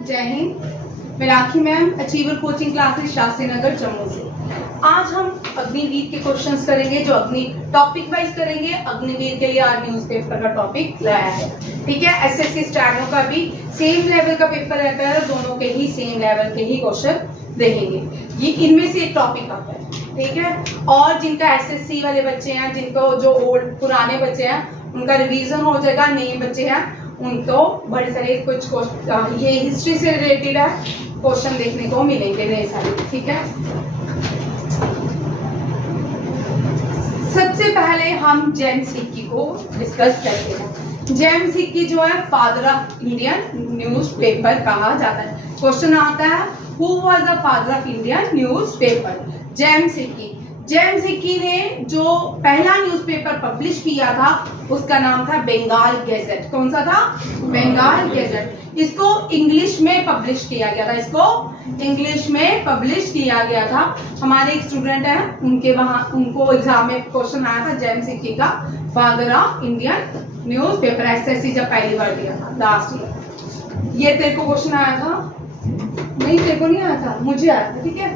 जय हिंद। मैं Rakhi ma'am, achiever coaching classes Shastri Nagar Jammu से। आज हम अग्निवीर के क्वेश्चंस करेंगे, जो अग्नि टॉपिक वाइज करेंगे। अग्निवीर के लिए आज न्यूज़पेपर का टॉपिक लाया है, ठीक है। एसएससी स्टैनो का भी सेम लेवल का पेपर रहता है, दोनों के ही सेम लेवल के ही क्वेश्चन देखेंगे। ये इनमें से एक टॉपिक आता है, ठीक है। और जिनका एसएससी वाले बच्चे हैं, जिनको जो ओल्ड पुराने बच्चे हैं, उनका रिवीजन हो जाएगा। नए बच्चे हैं उनको बड़े सारे कुछ ये हिस्ट्री से रिलेटेड है क्वेश्चन देखने को मिलेंगे नए सारे, ठीक है। सबसे पहले हम जेम्स हिक्की को डिस्कस करते हैं। जेम्स हिक्की जो है फादर ऑफ इंडियन न्यूज़पेपर कहा जाता है। क्वेश्चन आता है, who was the father of Indian newspaper? James Hickey. James Hickey ने जो पहला न्यूज़पेपर पब्लिश किया था उसका नाम था बंगाल गैजेट। कौन सा था? बंगाल गैजेट। इसको इंग्लिश में पब्लिश किया गया था, इसको इंग्लिश में पब्लिश किया गया था। हमारे एक स्टूडेंट हैं, उनको एग्जाम में क्वेश्चन आया था जेम्स हिक्की का father of Indian newspaper, SSC जब पहली बार दिया था लास्ट ईयर। ये तेरे को क्वेश्चन आया था? नहीं, तेरे को नहीं आया था, मुझे आया था, ठीक है।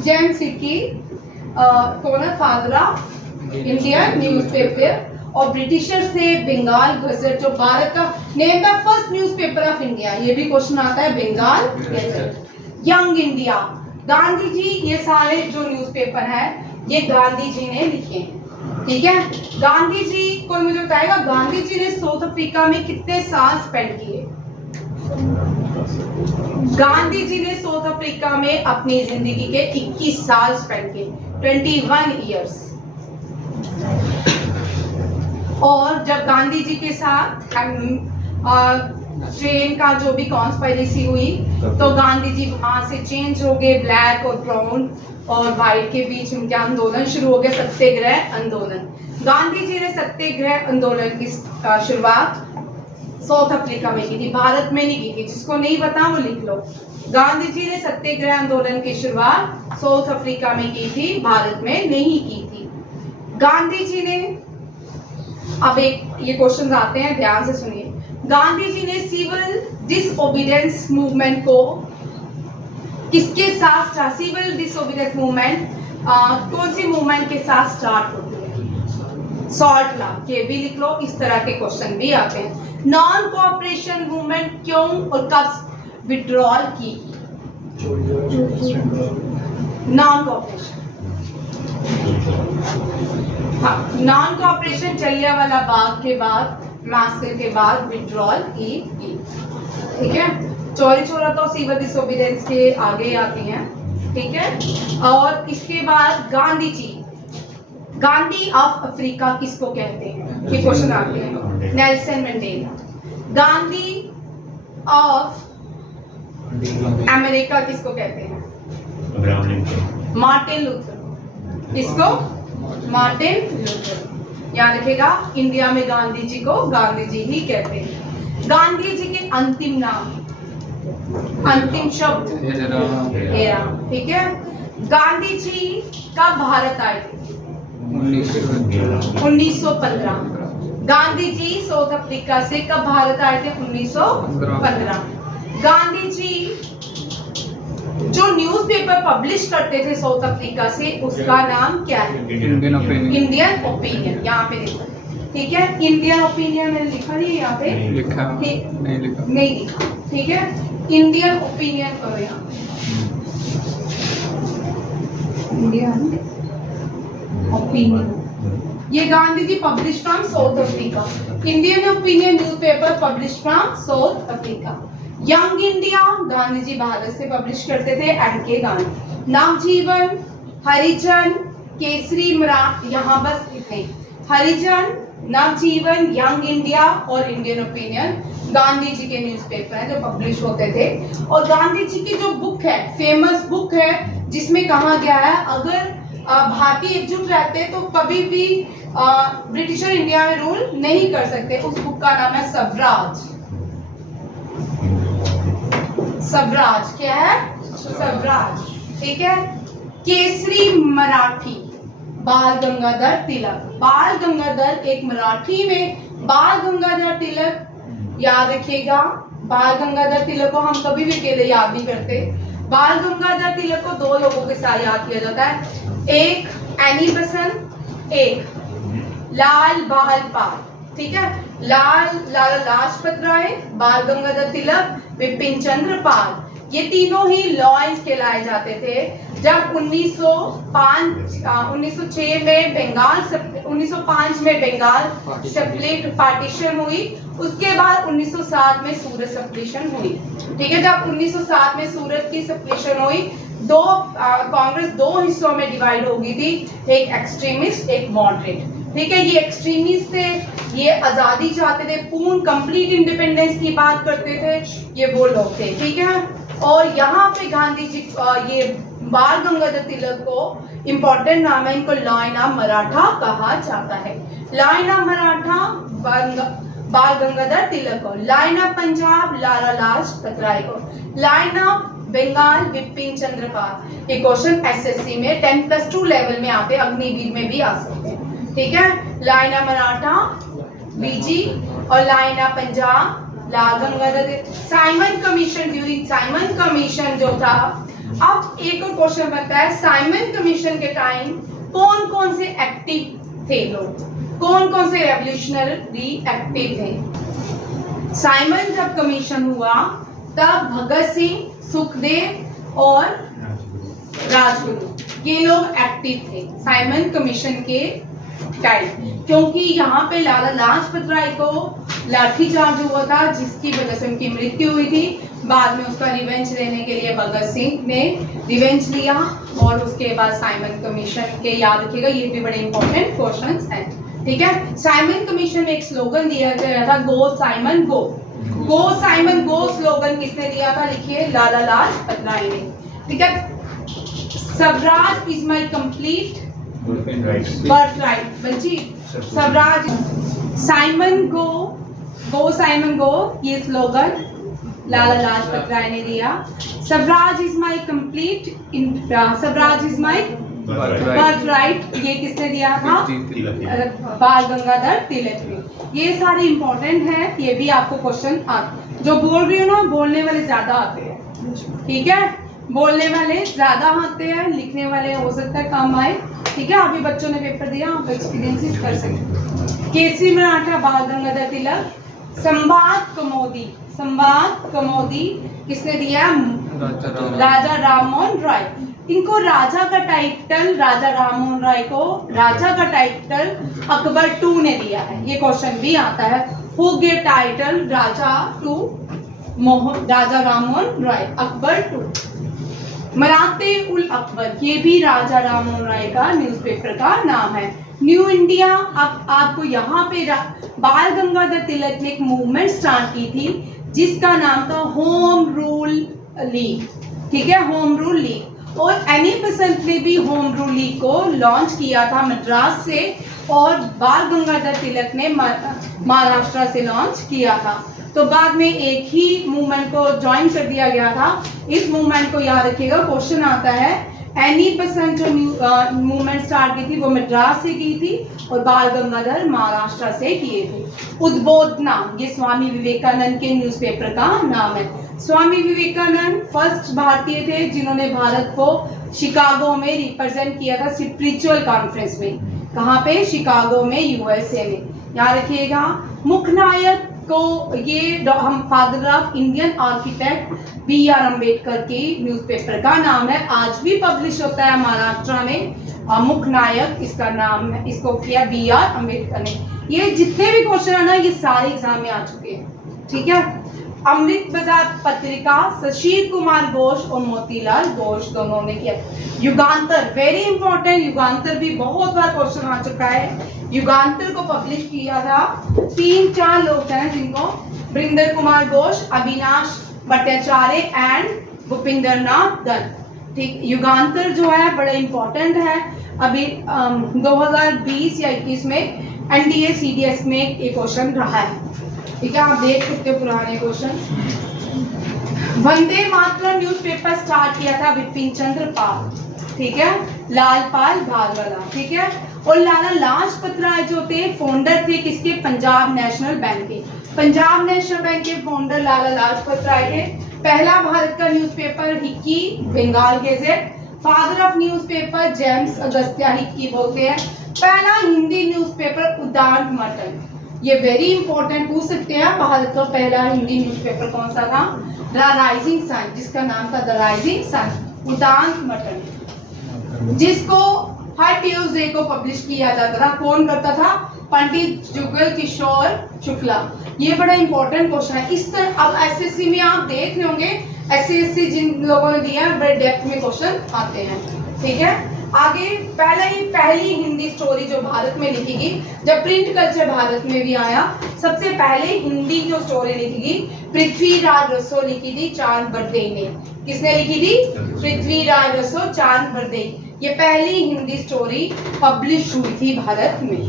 जेम्स हिक्की कौन है? Father of Indian newspaper. और ब्रिटिशर्स थे बंगाल गैजेट, जो भारत का name the first newspaper of India. ये भी क्वेश्चन आता है, Bengal Gazette. Young India, Gandhi ji, ये सारे जो न्यूज़पेपर है ये गांधी जी ने लिखे हैं, ठीक है। गांधी जी, कोई मुझे बताएगा गांधी जी ने साउथ अफ्रीका में कितने साल स्पेंड किए? गांधी जी ने साउथ अफ्रीका में अपनी जिंदगी के 21 साल स्पेंड किए, 21 इयर्स। और जब गांधी जी के साथ ट्रेन का जो भी कॉन्स्पायरेसी हुई तो गांधी जी वहां से चेंज हो गए, ब्लैक और ब्राउन और व्हाइट के बीच उनके आंदोलन शुरू हो गया, सत्याग्रह आंदोलन। गांधी जी ने सत्याग्रह आंदोलन की शुरुआत साउथ अफ्रीका में की थी, भारत में नहीं की थी। जिसको नहीं पता वो लिख लो। गांधी जी ने सत्याग्रह आंदोलन की शुरुआत साउथ अफ्रीका में की थी, भारत में नहीं की थी। गांधी जी ने, अब एक ये क्वेश्चंस आते हैं, ध्यान से सुनिए। गांधी जी ने सिविल डिसओबीडियंस मूवमेंट को किसके साथ स्टार्ट? सिविल डिसओबीडियंस मूवमेंट कौन सी मूवमेंट के साथ स्टार्ट होती है? सॉल्ट लॉ के भी लिख लो, इस तरह के क्वेश्चन भी आते हैं। नॉन कोऑपरेशन मूवमेंट क्यों और कब विड्रॉल की? नॉन कोऑपरेशन, हाँ, नॉन कोऑपरेशन जलियांवाला बाग के बाद, मैसेकर के बाद विड्रॉल की, ठीक है। चौरी चौरा तो सिविल डिसओबीडियंस के आगे आती हैं, ठीक है। और इसके बाद गांधी जी, गांधी ऑफ अफ्रीका किसको कहते हैं? ये क्वेश्चन आते हैं। Nelson Mandela. Gandhi of America किसको कहते हैं? Martin Luther. किसको? Martin Luther. याद रखेगा, इंडिया में गांधी जी को गांधी जी ही कहते हैं। गांधी जी के अंतिम नाम, अंतिम शब्द हेरा, ठीक है। गांधी जी कब भारत आए थे? 1915। गांधी जी साउथ अफ्रीका से कब भारत आए थे? 1915। गांधी जी जो न्यूज़पेपर पब्लिश करते थे साउथ अफ्रीका से, उसका नाम क्या है? Indian opinion. यहाँ पे देखो, ठीक है। इंडियन ओपिनियन मैंने लिखा नहीं यहाँ पे, नहीं लिखा, ठीक है। इंडियन ओपिनियन करो यहाँ, इंडियन ओपिनियन। ये Gandhi ji publish from South Africa. Indian Opinion newspaper publish from South Africa. Young India, Gandhi ji Bharat से पब्लिश करते थे, एनके गांधी। नवजीवन, हरिजन, केसरी मराठ, यहाँ बस इतने। हरिजन, नवजीवन, यंग इंडिया और इंडियन ओपिनियन गांधी जी के न्यूज़पेपर हैं जो पब्लिश होते थे। और गांधी जी की जो बुक है, फेमस बुक है, जिसमें कहा गया है अगर भारतीय एकजुट रहते तो कभी भी ब्रिटिशर इंडिया में रूल नहीं कर सकते। उस बुक का नाम है स्वराज। स्वराज क्या है? स्वराज, ठीक है। केसरी मराठी, बाल गंगाधर तिलक। बाल गंगाधर एक मराठी में बाल गंगाधर तिलक, याद रखिएगा बाल गंगाधर तिलक को हम कभी भी अकेले याद नहीं करते। बाल गंगाधर तिलक को दो लोगों के साथ याद किया जाता है, एक एनी बसंत, एक लाल बाल पाल। ठीक है, लाला लाजपत राय, बाल गंगाधर तिलक, विपिन चंद्र पाल, ये तीनों ही लॉयर्स कहलाए जाते थे। जब 1906 में बंगाल 1905 में बंगाल सेपरेट पार्टीशन हुई, उसके बाद 1907 में सूरत सेपरेशन हुई। ठीक है, जब 1907 में सूरत की सेपरेशन हुई, कांग्रेस दो हिस्सों में डिवाइड हो गई थी, एक एक्सट्रीमिस्ट, एक मॉडरेट। ठीक है, ये एक्सट्रीमिस्ट थे, ये आजादी चाहते थे, पूर्ण कंप्लीट इंडिपेंडेंस की बात करते थे, ये वो लोग थे। ठीक है, और यहाँ पे गांधी जी ये बाल गंगाधर तिलक को इम्पोर्टेंट नाम है, इनको लाइन ऑफ मराठा कहा जाता है। लाइन ऑफ मराठा बाल गंगाधर तिलक को, लाइन ऑफ पंजाब लाला लाजपत राय को, लाइन ऑफ बंगाल विपिन चंद्र पाल। ये क्वेश्चन एसएससी में 10+2 लेवल में आते, अग्निवीर में भी आ सकते हैं। ठीक है, लाइन ऑफ मराठा बीजी और line of Punjab Lal Gangadhar. Simon commission, during Simon commission जो था, अब एक और क्वेश्चन बनता है, साइमन कमीशन के टाइम कौन कौन से एक्टिव थे लोग, कौन कौन से रेवोल्यूशनरी एक्टिव थे। साइमन जब कमीशन हुआ तब भगत सिंह, सुखदेव और राजगुरु ये लोग एक्टिव थे साइमन कमीशन के टाइम, क्योंकि यहाँ पे लाला लाजपत राय को लाठीचार्ज हुआ था, जिसकी वजह से उनकी मृत्यु हुई थी। बाद में उसका रिवेंज लेने के लिए भगत सिंह ने रिवेंज लिया, और उसके बाद साइमन कमीशन के, याद रखिएगा ये भी बड़े इंपॉर्टेंट क्वेश्चंस हैं। ठीक है, साइमन कमीशन में एक स्लोगन दिया गया था, go Simon go. Go Simon go slogan किसने दिया था, लिखिए, लाला लाजपत राय ने। ठीक है, Swaraj is my complete birth right, बच्ची Swaraj, Simon go, go Simon go, ये स्लोगन लाला लाजपत राय ने दिया। Swaraj is my complete, Swaraj is my birth right, ये किसने दिया था, बाल गंगाधर तिलक ने। ये सारे इंपॉर्टेंट है, ये भी आपको क्वेश्चन आते, जो बोल रही हूँ ना, बोलने वाले ज्यादा आते हैं। ठीक है, बोलने वाले ज्यादा आते हैं, लिखने वाले हो सकता है कम आए। ठीक है, अभी बच्चों ने पेपर दिया, आप एक्सपीरियंस कर सकते। केसरी मराठा बाल गंगाधर तिलक। संवाद कमोदी, संवाद कमोदी किसने दिया, राजा राममोहन राय। इनको राजा का टाइटल, राजा राममोहन राय को राजा का टाइटल अकबर II ने दिया है, ये क्वेश्चन भी आता है। Who give title Raja to Raja Rammohan Roy, Akbar II। मराठे उल अकबर, ये भी राजा राममोहन राय का न्यूज़पेपर का नाम है। न्यू इंडिया, अब आपको यहाँ पे बाल गंगाधर तिलक ने एक मूवमेंट स्टार्ट की थी, जिसका नाम था होम रूल लीग। ठीक है, होम रूल लीग, और एनी बसंत ने भी होम रूल लीग को लॉन्च किया था मद्रास से, और बाल गंगाधर तिलक ने महाराष्ट्र से लॉन्च किया था। तो बाद में एक ही मूवमेंट को ज्वाइन कर दिया गया था। इस मूवमेंट को याद रखिएगा, क्वेश्चन आता है, एनी बसंत जो मूवमेंट स्टार्ट की थी वो मद्रास से की थी, और बाल गंगाधर महाराष्ट्र से किए थे। उद्बोधना, ये स्वामी विवेकानंद के न्यूज़पेपर का नाम है। स्वामी विवेकानंद फर्स्ट भारतीय थे जिन्होंने भारत को शिकागो में रिप्रेजेंट किया था, स्पिरिचुअल कॉन्फ्रेंस में। कहाँ पे, शिकागो में, यूएसए में। याद रखिएगा, मुख्य नायक को ये हम father of Indian architect B.R. Ambedkar की न्यूज़पेपर का नाम है, आज भी पब्लिश होता है महाराष्ट्र में। मुख्य नायक इसका नाम है, इसको किया B.R. अम्बेडकर ने। ये जितने भी क्वेश्चन है ना, ये सारे एग्जाम में आ चुके हैं। ठीक है, अमृत बाजार पत्रिका सुशील कुमार घोष और मोतीलाल घोष दोनों ने किया। युगांतर, वेरी इंपॉर्टेंट, युगांतर भी बहुत बार क्वेश्चन आ चुका है। युगांतर को पब्लिश किया था 3-4 लोग हैं, जिनको वृंदर कुमार घोष, अविनाश भट्टाचार्य एंड भूपिंदर नाथ दत्त। ठीक, युगांतर जो है बड़ा इंपॉर्टेंट है। अभी 2020 या 21 में NDA CDS में एक क्वेश्चन रहा है। ठीक है, आप देख सकते हो पुराने question. Vande Mataram newspaper start किया था विपिन चंद्र पाल। ठीक है, लाल पाल भालवाला। ठीक है, और लाला लाजपत राय जो थे फाउंडर थे किसके, पंजाब नेशनल बैंक के। पंजाब नेशनल बैंक के फाउंडर लाला लाजपत राय थे। पहला भारत का newspaper Hicky, Bengal gazette. Father of newspaper James Augustus Hicky बोलते हैं। पहला हिंदी न्यूज़पेपर उदांत मटन, ये वेरी इंपॉर्टेंट पूछ सकते हैं, भारत का पहला हिंदी न्यूज़पेपर कौन सा था? द राइजिंग सन, जिसका नाम था द राइजिंग सन, उदांत मटन, जिसको हर ट्यूसडे को पब्लिश किया जाता था। कौन करता था? पंडित जुगल किशोर शुक्ला। ये बड़ा इंपॉर्टेंट क्वेश्चन है। इस तरह अब एसएससी में आप देख रहे होंगे, एसएससी जिन लोगों ने दिया है बड़े डेप्थ में क्वेश्चन आते हैं, ठीक है। आगे पहली हिंदी स्टोरी जो भारत में लिखी गई, जब प्रिंट कल्चर भारत में भी आया, सबसे पहले हिंदी जो स्टोरी लिखी गई पृथ्वीराज रसो लिखी थी चांद बरदई ने। किसने लिखी थी? पृथ्वीराज रसो चांद बरदई। ये पहली हिंदी स्टोरी पब्लिश हुई थी भारत में,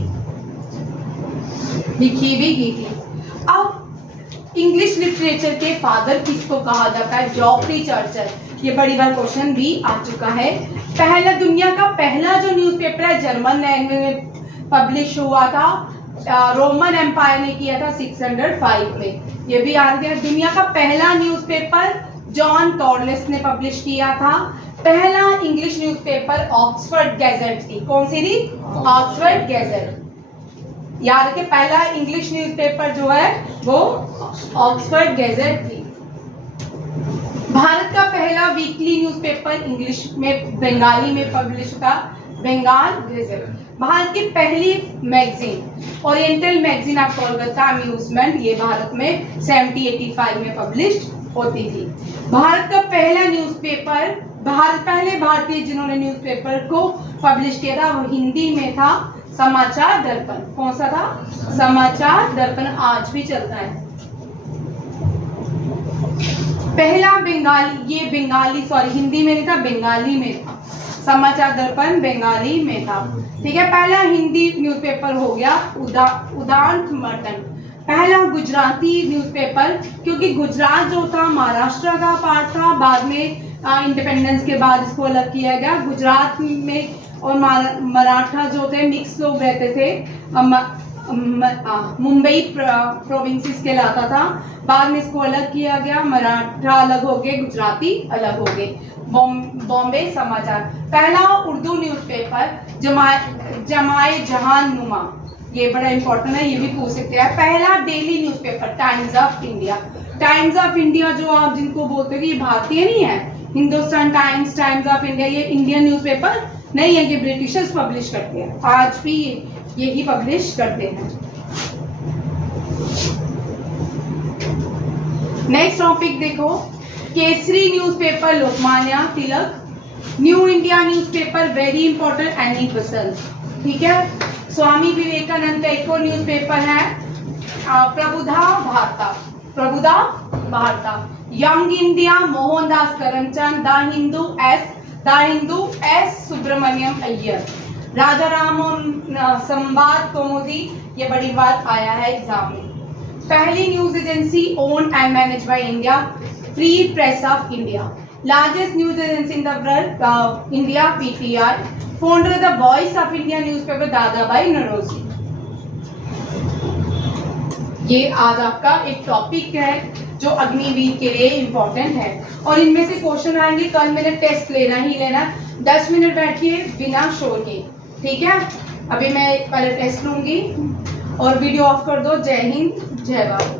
लिखी भी गई थी। अब इंग्लिश लिटरेचर के फादर किसको कहा जाता है? Geoffrey Churchill. ये बड़ी बार क्वेश्चन भी आ चुका है। पहला दुनिया का पहला जो न्यूज़पेपर है जर्मन लैंग्वेज में पब्लिश हुआ था, रोमन एम्पायर ने किया था 605 में। ये भी आ गया। दुनिया का पहला न्यूज़पेपर जॉन टॉर्लेस ने पब्लिश किया था। पहला इंग्लिश न्यूज़पेपर ऑक्सफोर्ड गैजेट थी। कौन सी थी? Oxford gadget. याद रखिए, पहला इंग्लिश न्यूज़पेपर जो है वो ऑक्सफोर्ड गैजेट थी। भारत का पहला वीकली न्यूज़पेपर इंग्लिश में बंगाली में पब्लिश था, बंगाल गैजेट। भारत की पहली magazine oriental magazine of Kolkata amusement, ये भारत में 1785 में पब्लिश होती थी। भारत का पहला न्यूज़पेपर, पहले भारतीय जिन्होंने न्यूज़पेपर को पब्लिश किया था वो हिंदी में था, समाचार दर्पण। कौन सा था? समाचार दर्पण, आज भी चलता है। पहला बंगाली, ये बंगाली हिंदी में नहीं था, बंगाली में था। समाचार दर्पण बंगाली में था, ठीक है। पहला हिंदी न्यूज़पेपर हो गया उदांत मटन। पहला गुजराती न्यूज़पेपर, क्योंकि गुजरात जो था महाराष्ट्र का पार्ट था, बाद में इंडिपेंडेंस के बाद इसको अलग किया गया। गुजरात में और मराठा जो थे मिक्स लोग रहते थे, मुंबई प्रोविंसेस कहलाता था। बाद में इसको अलग किया गया, मराठा अलग हो गए, गुजराती अलग हो गए। बॉम्बे समाचार। पहला उर्दू न्यूज़पेपर जमाए जहान नुमा, ये बड़ा इंपॉर्टेंट है, ये भी पूछ सकते हैं। पहला daily newspaper times of India. Times of India जो आप जिनको बोलते थे, ये भारतीय नहीं है। Hindustan times, times of India, ये इंडियन न्यूज़पेपर नहीं है, ये ब्रिटिशर्स पब्लिश करते हैं, आज भी यही पब्लिश करते हैं। नेक्स्ट टॉपिक देखो, Kesari newspaper Lokmanya Tilak, New India newspaper very important Annie Besant, ठीक है। स्वामी विवेकानंद का एक और न्यूज़पेपर है प्रबुद्धा Bharata, Prabuddha Bharata. Young India Mohandas Karamchand, the Hindu S Subramania Iyer. Raja Rammohan Sambad Kaumudi, ये बड़ी बात आया है एग्जाम में। पहली news agency owned and manage by India, free press of India. Largest news agency in the world, India, PTR. Founder the voice of India newspaper दादा भाई नौरोजी। ये आज आपका एक टॉपिक है जो अग्निवीर के लिए इम्पोर्टेंट है, और इनमें से क्वेश्चन आएंगे। कल मैंने टेस्ट लेना ही लेना, 10 मिनट बैठिए बिना शोर के, ठीक है। अभी मैं पहले टेस्ट लूंगी और वीडियो ऑफ कर दो। जय हिंद, जय भारत।